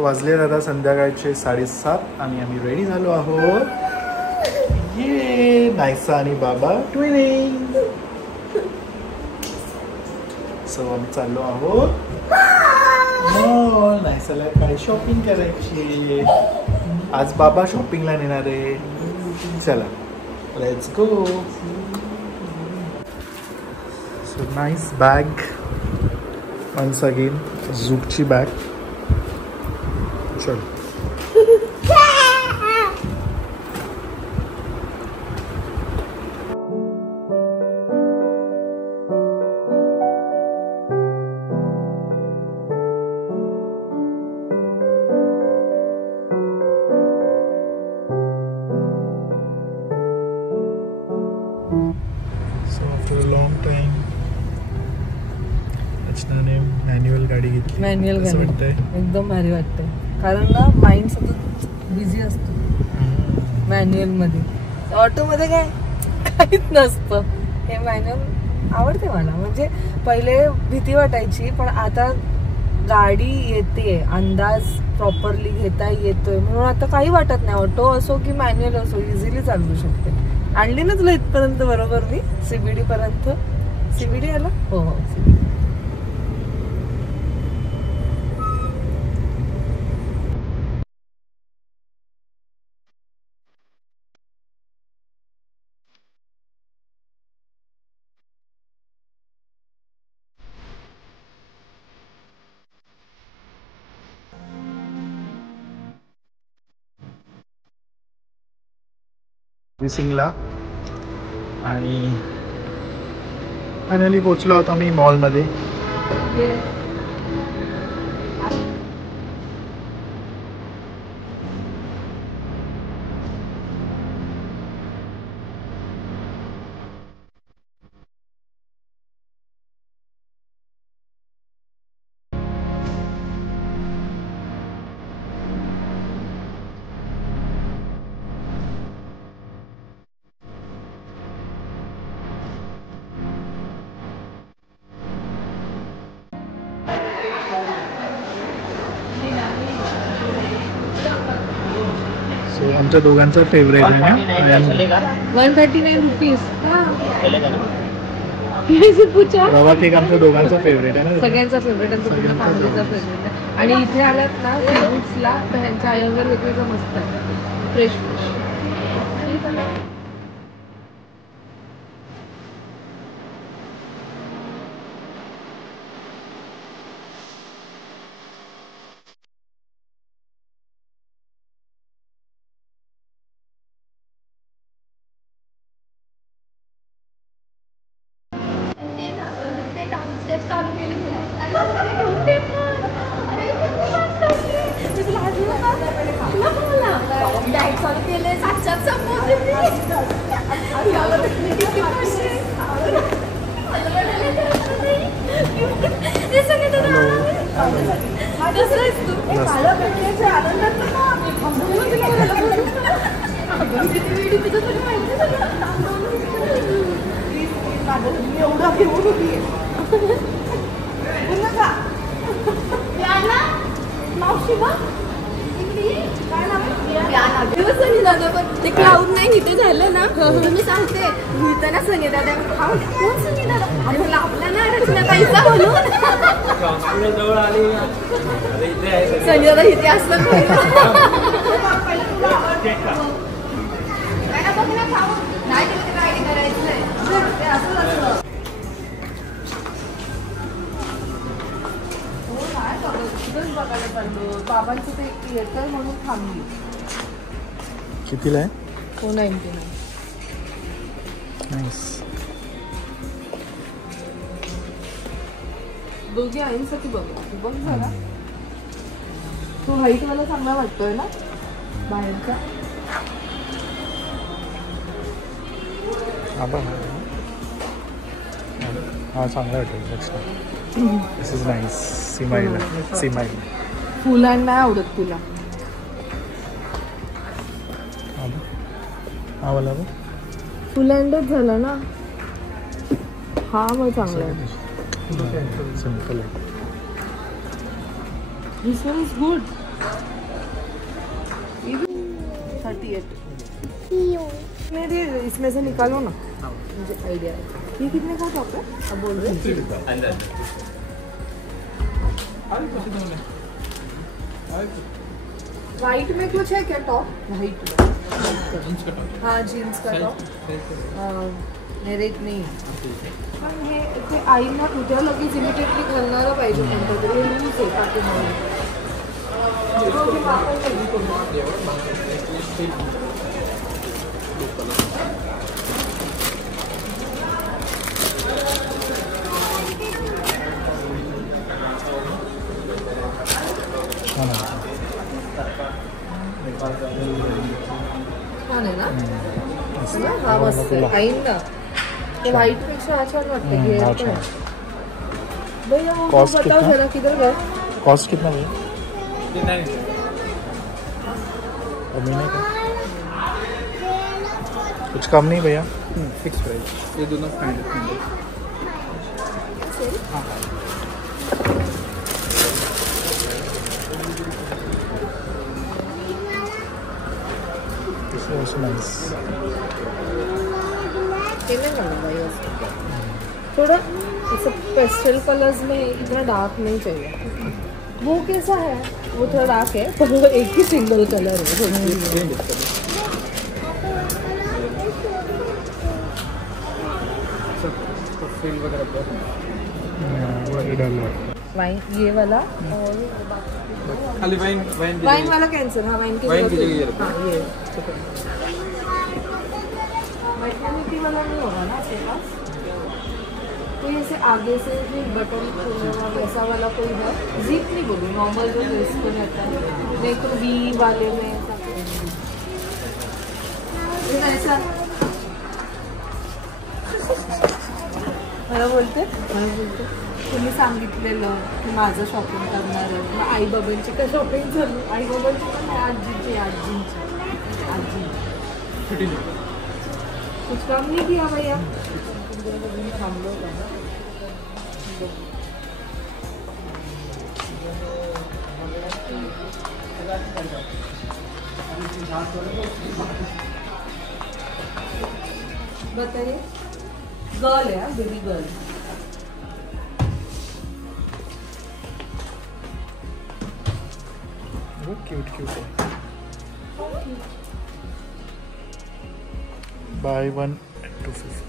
वाजले आता संध्याकाळचे 7:30 आणि आम्ही रेडी झालो आहोत. ये नायसा आणि बाबा ट्विनिंग. सो आम्ही चाललो आहोत मॉल. नायसाला काय शॉपिंग करायची. आज बाबा शॉपिंगला नेणार आहे. चला let's go. So nice bag once again. झूकची बॅग. चल मॅन्युअल गाडी घेतली. मॅन्युअल गाडी एकदम भारी वाटते कारण ना माइंड सतत बिझी असतो मॅन्युअल मध्ये. ऑटो मध्ये काय काहीच नसतं. हे मॅन्युअल आवडते मला. म्हणजे पहिले भीती वाटायची पण आता गाडी येते, अंदाज प्रॉपरली घेता येतोय म्हणून आता काही वाटत नाही. ऑटो असो की मॅन्युअल असो इझिली चालवू शकते. आणली ना तुला इथपर्यंत बरोबर मी CBD पर्यंत. CBD आला. हो CBD. सर्व्हिसिंगला आणि फायनली पोचलो आहोत आम्ही मॉलमध्ये. आमच्या दोघांचा फेवरेट आहे ना. 139 रुपीज. रवा केक आमच्या दोघांचा फेवरेट आहे ना. सगळ्यांचा फेवरेट आहे. फॅमिलीचा फेवरेट आहे. आणि इथे आलात ना फ्रूट्सला त्यांच्या आईवर वेगवेगळं मस्त आहे. Fresh fresh. ते क्लाउड नाही इथे झालं ना तुम्ही सांगते इथं ना सनी दादा कोण सनी दादा आणि मला आपला ना रचना पैसा म्हणून सनी दादा इथे असलं बाबांचं ते येतं म्हणून थांबली. कितीला आहे? 499. नाईस. दोघी आईंसाठी बघा. बघ झाला तो हाईट मला चांगला वाटतोय ना बाहेरचा. हा चांगला वाटतो. दिस इज नाईस. सीमाईला फुलांना नाही आवडत तुला. हा वाला फुलांडच झाला ना हा. मग चांगला आहे. सिंपल आहे. दिस वन इज गुड. मेरे इसमें से निकालो ना, मुझे आइडिया है। ये कितने का टॉप है अब बोल रहे वाइट में कुछ है क्या टॉप? वाइट हाँ जीन्स का टॉप मेरे नाही पण हे आईना तुझ्या लगेच इमिडिएटली घालणारा पाहिजे कोणतं तरी लूज आहे पाठीमागे छान आहे ना हा मस्त आहे आईना ते व्हाइट पेक्षा छान वाटतं घे भैया वो बताओ जरा किधर गए कॉस्ट कितना भैया महीने का कुछ कम नहीं भैया फिक्स प्राइस ये दोनों 500 also nice. थोड़ा पेस्टल कलर्स में इतना डार्क नहीं चाहिए। वो कैसा है? वो थोड़ा डार्क है पर वो एक ही सिंगल कलर है। वाइन ये वाला और खाली वाइन वाला कैंसर। हाँ वाइन की जगह हाँ ये मैटर्निटी वाला नहीं होगा ना आपके पास? तो ऐसे आगे से भी बटन खुलेगा वैसा वाला कोई है? जीप नहीं बोलूँ नॉर्मल जो ड्रेस को रहता है नहीं तो वी वाले में ऐसा मला बोलते तुम्ही सांगितलेलं की माझं शॉपिंग करणार आहे मग आई बाबांची का शॉपिंग झाली आई बाबांची पण आजीची कुछ काम नहीं किया भैया थांबलो बताइए गर्ल है बेबी गर्ल वो क्यूट है buy one at 250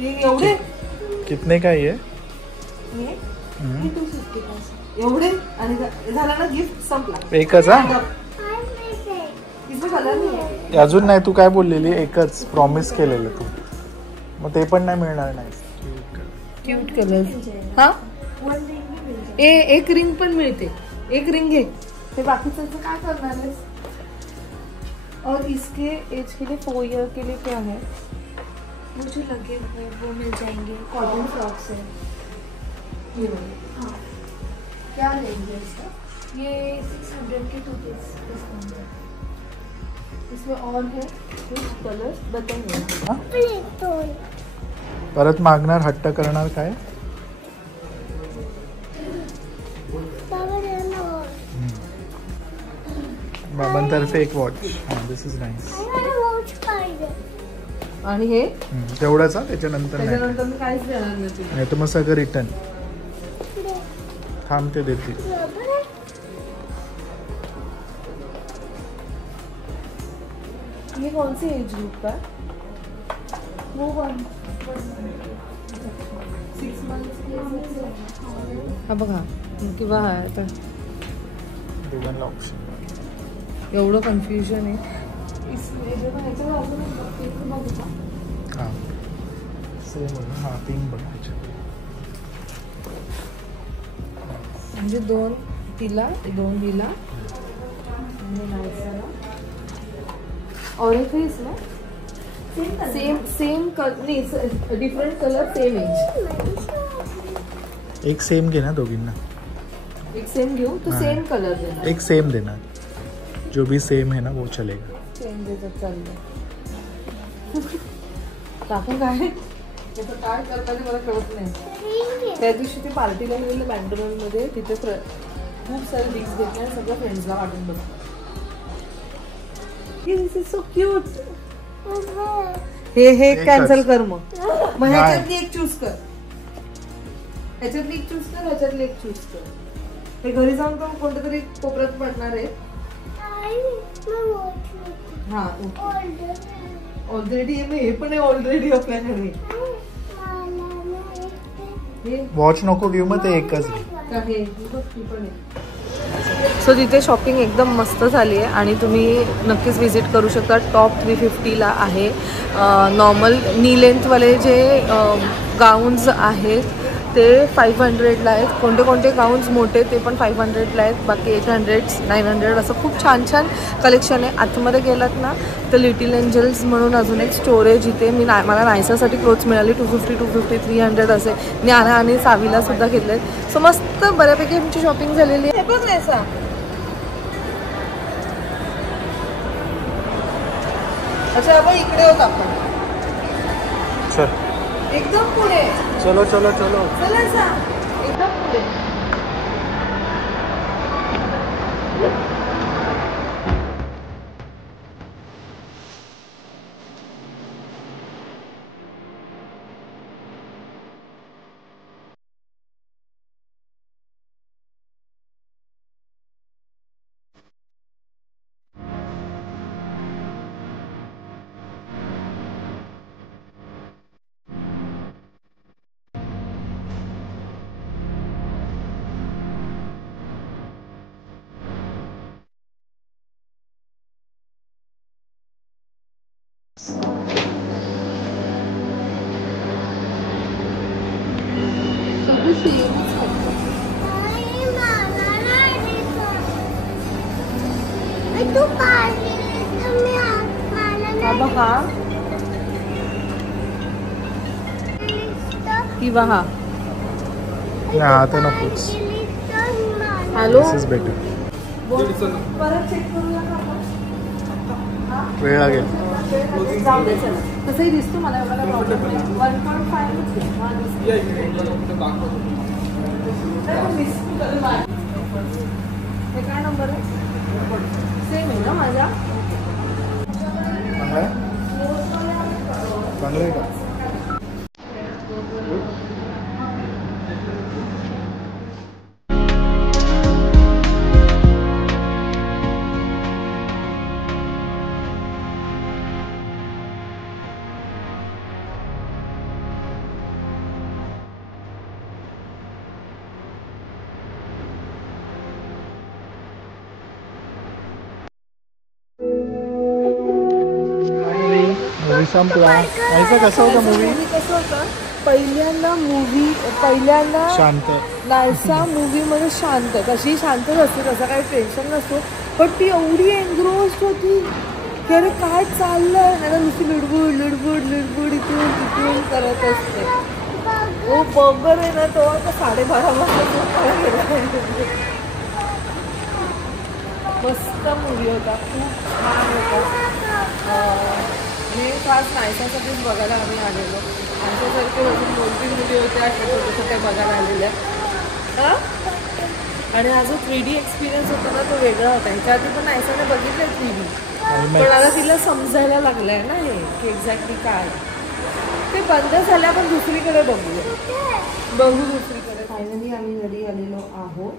ये एवढे कितने का ये 250 एवढे आणि झाला ना गिफ्ट संपला एकच हा इसमें कलर नहीं है अजून नाही तू काय बोललेली एकच प्रॉमिस केलेलं तू मग ते पण नाही मिळणार नाही क्यूट कलर हाँ एक रिंग पण मिळते एक रिंग घे ते बाकीचं काय करणार है और इसके एज के लिए 4 ईयर के लिए क्या है मुझे लगे हुए वो मिल जाएंगे कॉटन फ्रॉक्स है ये हाँ क्या लेंगे इसका ये 600 के 2 पीस डिस्काउंट है इसमें और है कुछ कलर्स बताइए परत मागणार हट्ट करणार काय बाबांतर्फे एक वॉच दिस इज नाईस आणि हे तेवढंच त्याच्यानंतर त्याच्यानंतर मी काहीच देणार नाही तर मग सगळं रिटर्न थांबते देते ये कौन सी एज ग्रुप का वो 1 6 months हा बघा किंवा आता दोघांना ऑप्शन एवढं कन्फ्युजन आहे हां सेम हां 3 बघायचे म्हणजे 2 तिला 2 हिला और एक है इसमें सेम कलर नहीं डिफरेंट कलर सेम एज एक सेम घे ना दोघींना एक सेम घेऊ तो सेम कलर देना एक सेम देना जो भी सेम है ना वो चलेगा सेम देतात चाललं काकू काय त्याचं काय करताना मला कळत नाही. त्या दिवशी ते पार्टीला गेलेलं मॅकडोनल्डमध्ये, तिथे खूप सारे डिक्स घेतले आणि सगळ्या फ्रेंड्सला वाटून बघ. दिस इज सो क्यूट. हे कॅन्सल कर मग ह्याच्यातली एक चूज कर, ह्याच्यातली एक चूज कर, ह्याच्यातली एक चूज कर. हे घरी जाऊन पण कोणत्या तरी कोपऱ्यात पडणार आहे. हा ऑलरेडी हे पण आहे ऑलरेडी आपल्याकडे. वॉच नको घेऊ मग ते एकच. सो तिथे शॉपिंग एकदम मस्त झाली आहे आणि तुम्ही नक्कीच व्हिजिट करू शकता. टॉप 350ला आहे. नॉर्मल नी लेंथवाले जे गाऊन्स आहेत ते 500ला आहेत. कोणते कोणते गाऊन्स मोठे ते पण 500ला आहेत. बाकी 800, 900 असं खूप छान छान कलेक्शन आहे. आतमध्ये गेलात ना तर लिटिल एंजल्स म्हणून अजून एक स्टोर आहे जिथे मला नायसासाठी क्लोथ्स मिळाली. 250, 250, 300 असे. न्याना आणि सावीला सुद्धा घेतले. सो मस्त बऱ्यापैकी आमची शॉपिंग झालेली आहे. बघ नायसा अच्छा आपण इकडे होत आपण एकदम पुढे. चलो चलो चलो चला एकदम पुढे. किंवा हा तर नकोच. Hello this is better. परत चेक करूया का वेळ लागेल. जाऊ दे चला. तसंही दिसतो मला एवढा प्रॉब्लेम नाही. 1.5 हे काय नंबर आहे? सेम आहे ना माझा. चांगलं आहे का? संपला. कसं होतं मूवी? कसं होतं पहिल्यांदा शांत. नायसा मूवीमध्ये शांत कशी शांतच असते, तसं काही टेन्शन नसतो. पण ती एवढी एन्ग्रोस्ड होती की अरे काय चाललंय, आता नुसती लुडबुड लुडबुड लुडबुड इथून तिथून करत असते. हो बगर आहे ना तो आता 12:30 वाजता मस्त मूवी होता. खूप छान होता. मी खास नायसासाठीच बघायला आम्ही आलेलो. आमच्यासारखे अजून 2-3 मुली होत्या छोटे बघायला आलेल्या. आणि हा जो 3D एक्सपिरियन्स होता ना तो वेगळा होता. ह्याच्या आधी पण नायसाने बघितलं 3D, पण आता तिला समजायला लागलंय ना हे की एक्झॅक्टली काय. ते बंद झालं. आपण दुसरीकडे बघू दुसरीकडे. फायनली आम्ही घरी आलेलो आहोत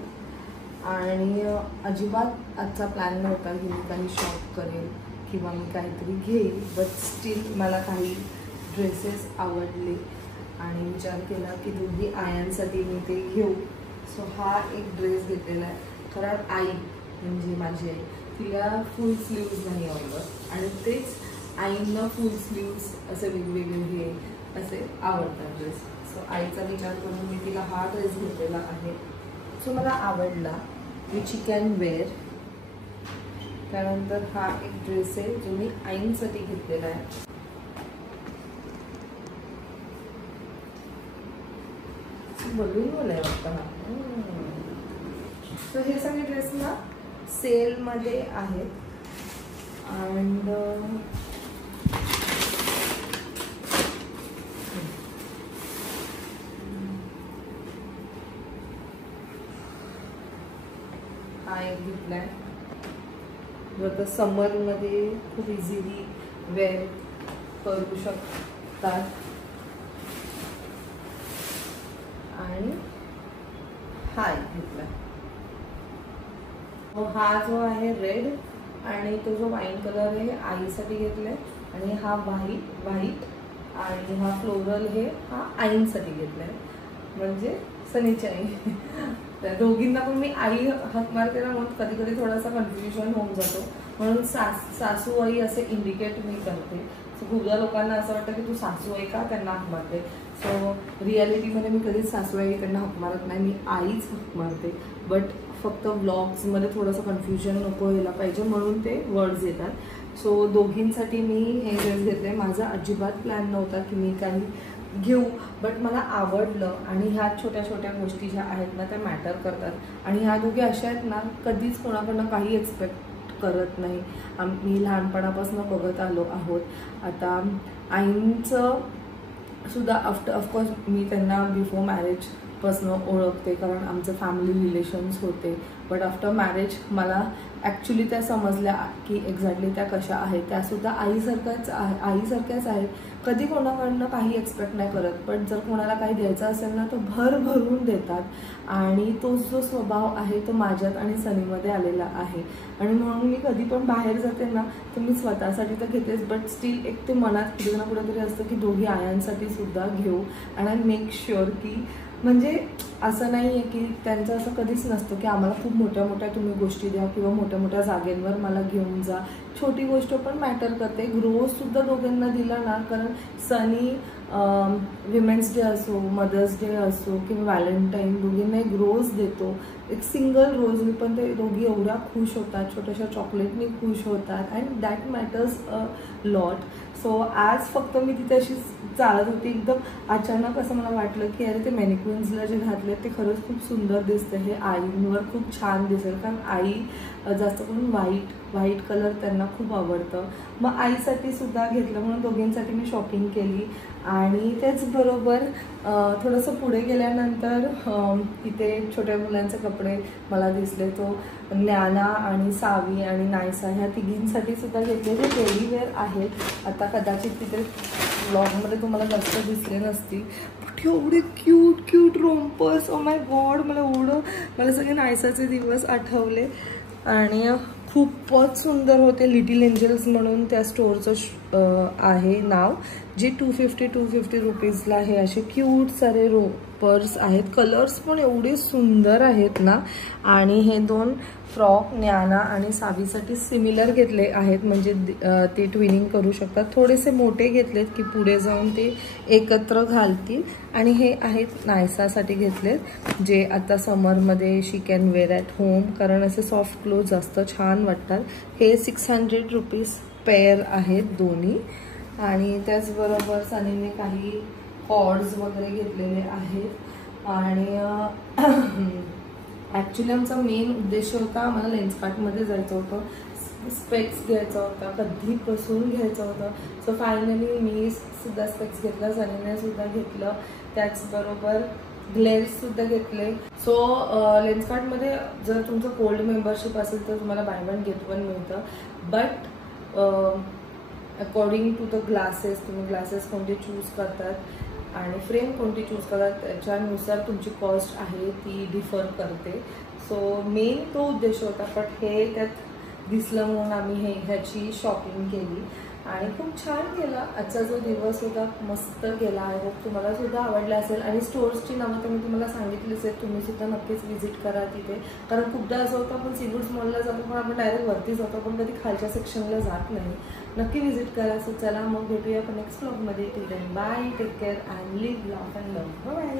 आणि अजिबात आजचा प्लॅन नव्हता की मी काही शॉप करेल किंवा मी काहीतरी घेईल. बट स्टील मला काही ड्रेसेस आवडले आणि विचार केला की दोन्ही आयांसाठी मी ते घेऊ. सो हा एक ड्रेस घेतलेला आहे. कारण आई म्हणजे माझी आई तिला फुल स्लीव्ज नाही आवडत आणि तेच आईंना फुल स्लीव्ज असे वेगवेगळे हे असे आवडतात ड्रेस. सो आईचा विचार करून मी तिला हा ड्रेस घेतलेला आहे. सो मला आवडला, विच यू कॅन वेअर. त्यानंतर हा एक ड्रेस आहे जो मी आईंसाठी घेतलेला आहे. बघून बोलाय वाटतं हा. तर हे सगळे ड्रेस ना सेलमध्ये आहेत. अँड हा एक घेतलाय जो आता समरमध्ये खूप इझिली वेअर करू शकतात. आणि हा एक घेतला. हा जो आहे रेड आणि तो जो वाईन कलर आहे आईसाठी घेतलाय. आणि हा व्हाईट आणि हा फ्लोरल हे हा आईंसाठी घेतलाय, म्हणजे सनीची आई. त्या दोघींना पण मी आई हाक मारते ना, म्हणून कधी कधी थोडासा कन्फ्युजन होऊन जातो, म्हणून सासू आई असे इंडिकेट मी करते. सो खूपदा लोकांना असं वाटतं की तू सासू आई का त्यांना हाक मारते. सो रियालिटीमध्ये मी कधीच सासू आईकडनं हाक मारत नाही, मी आईच हाक मारते. बट फक्त व्लॉग्समध्ये थोडंसं कन्फ्युजन नको व्हायला पाहिजे म्हणून ते वर्ड्स येतात. सो दोघींसाठी मी हे ड्रेस घेतले. माझा अजिबात प्लॅन नव्हता की मी काही घेऊ, बट मला आवडलं. आणि ह्या छोट्या छोट्या गोष्टी ज्या आहेत ना त्या मॅटर करतात. आणि ह्या दोघी अशा आहेत ना, कधीच कोणाकडनं काही एक्सपेक्ट करत नाही. आम्ही लहानपणापासून बघत आलो आहोत. आता आईंचं सुद्धा ऑफकोर्स मी त्यांना बिफोर मॅरेजपासून ओळखते, कारण आमचं फॅमिली रिलेशन्स होते. बट आफ्टर मॅरेज मला ॲक्च्युली त्या समजल्या की एक्झॅक्टली त्या कशा आहेत. त्यासुद्धा आईसारख्याच आहेत. कधी कोणाकडनं काही एक्सपेक्ट नाही करत, पण जर कोणाला काही द्यायचं असेल ना तर भरभरून देतात. आणि तो जो स्वभाव आहे तो माझ्यात आणि सनीमध्ये आलेला आहे. आणि म्हणून मी कधी पण बाहेर जाते ना तर मी स्वतःसाठी तर घेतेच, बट स्टील एक ते मनात कुठे ना कुठेतरी असतं की दोघी आयांसाठी सुद्धा घेऊ. अँड आय मेक शुअर की म्हणजे असं नाही आहे की त्यांचं असं कधीच नसतं की आम्हाला खूप मोठ्या मोठ्या तुम्ही गोष्टी द्या किंवा मोठ्या मोठ्या जागेंवर मला घेऊन जा. छोटी गोष्ट पण मॅटर करते. रोजसुद्धा दोघांना दिला ना, कारण सनी विमेन्स डे असो, मदर्स डे असो किंवा व्हॅलेंटाईन, दोघींना एक रोज देतो, एक सिंगल रोजनी, पण ते दोघी एवढ्या खुश होतात, छोट्याशा चॉकलेटनी खुश होतात. And that matters a lot. So आज फक्त मी तिथे अशी चालत होती, एकदम अचानक असं मला वाटलं की अरे ते मॅनिक्विन्सला जे घातले ते खरंच खूप सुंदर दिसतं, हे आईंवर खूप छान दिसेल. कारण आई जास्त करून व्हाईट कलर त्यांना खूप आवडतं. मग आईसाठी सुद्धा घेतलं, म्हणून दोघींसाठी मी शॉपिंग केली. आणि त्याचबरोबर थोडंसं पुढे गेल्यानंतर इथे छोट्या मुलांचे कपडे मला दिसले. तो ज्ञाना आणि सावी आणि नायसा ह्या तिघींसाठी सुद्धा घेतले, जे डेलीवेअर आहेत. आता कदाचित तिथे ब्लॉगमध्ये तुम्हाला जास्त दिसले नसतील, बट एवढे क्यूट रोम्पर्स. ओ माय गॉड, मला सगळे नायसाचे दिवस आठवले. आणि खूपच सुंदर होते. लिटिल एंजल्स म्हणून त्या स्टोअरचं आहे नाव, जे 250 रुपीजला हे असे क्यूट सारे रोपर्स आहेत. कलर्स पण एवढे सुंदर आहेत ना. आणि हे दोन फ्रॉक ज्ञाना आणि सावीसाठी सिमिलर घेतले आहेत, म्हणजे ते ट्विनिंग करू शकतात. थोडेसे मोठे घेतलेत की पुढे जाऊन ते एकत्र घालतील. आणि हे आहेत नायसासाठी घेतलेत, जे आता समरमध्ये शी कॅन वेअर ॲट होम, कारण असे सॉफ्ट क्लोथ जास्त छान वाटतात. हे 600 रुपीज पेअर आहेत दोन्ही. आणि त्याचबरोबर सनीने काही कॉर्ड्स वगैरे घेतलेले आहेत. आणि ॲक्च्युली आमचा मेन उद्देश होता, आम्हाला लेन्सकार्टमध्ये जायचं होतं, स्पेक्स घ्यायचा होता, कधीपासून घ्यायचं होतं. सो फायनली मी सुद्धा स्पेक्स घेतला, सनीने सुद्धा घेतलं. त्याचबरोबर ग्लेअर्ससुद्धा घेतले. सो लेन्सकार्टमध्ये जर तुमचं कोल्ड मेंबरशिप असेल तर तुम्हाला बाय वन गेट वन मिळतं. But according to the glasses, तुम्ही ग्लासेस कोणते चूज करतात आणि फ्रेम कोणती चूज करतात त्याच्यानुसार तुमची कॉस्ट आहे ती डिफर करते. सो मेन तो उद्देश होता, बट हे त्यात दिसलं म्हणून आम्ही ह्याची शॉपिंग केली. आणि खूप छान गेला आजचा जो दिवस होता, मस्त गेला. आय होप तुम्हाला सुद्धा आवडला असेल. आणि स्टोर्सची नावं तर मी तुम्हाला सांगितलीच आहेत, तुम्ही सुद्धा नक्कीच व्हिजिट करा तिथे. कारण खूपदा असं होतं आपण सीवूड्स मॉलला जातो पण आपण डायरेक्ट वरती जातो, पण कधी खालच्या सेक्शनला जात नाही. नक्की व्हिजिट करा. सो चला मग भेटूया आपण नेक्स्ट व्लॉगमध्ये. Till then bye, take care and live, laugh and love. Bye.